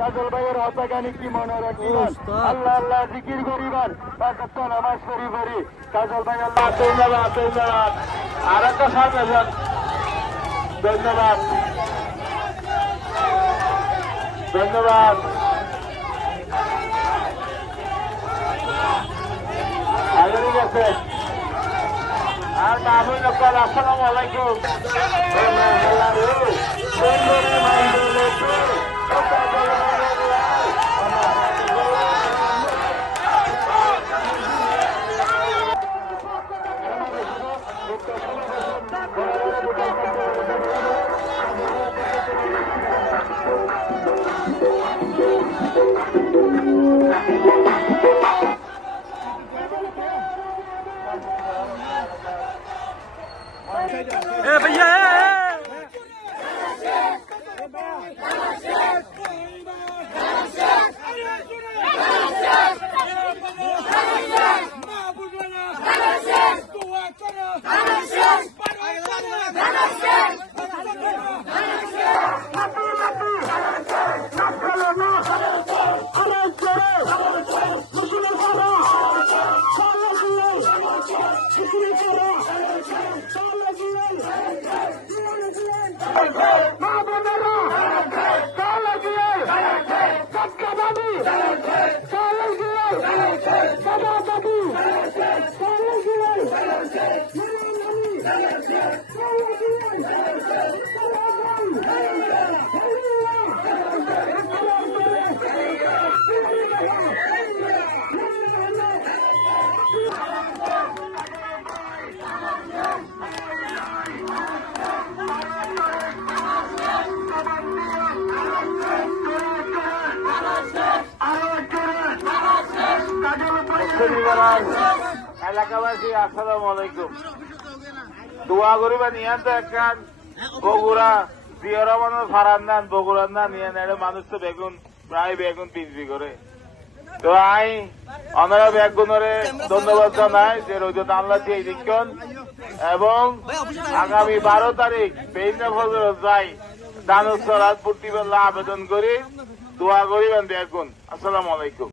কাজল ভাইয়ের হত্যাকারী কি মনে রাখিবেন আল্লাহ আল্লাহ জিকির করিবেন নামাজ পড়ি কাজল ভাই আল্লাহ ধন্যবাদ ধন্যবাদ আর একটা সামনে ধন্যবাদ ধন্যবাদ ঠিক আছে আর মামুন লোকাল আসসালামু আলাইকুম भैया এলাকাবাসী আসসালামু আলাইকুম দোয়া করিবেন ইয়ান তো একখান বগুড়া জিয়া রহমানের ফারান নান বগুড়ার নান ইয়ান এটা মানুষ তো বেগুন প্রায় বেগুন পিঞ্জি করে তো আই অনারা বেগুনরে ধন্যবাদ জানাই যে রোজ আল্লাহ দিয়ে দিচ্ছেন এবং আগামী 12 তারিখ বেইনা ফজর যাই দানুসরাত পূর্তি আবেদন করি দোয়া করিবেন বেগুন আসসালামু আলাইকুম।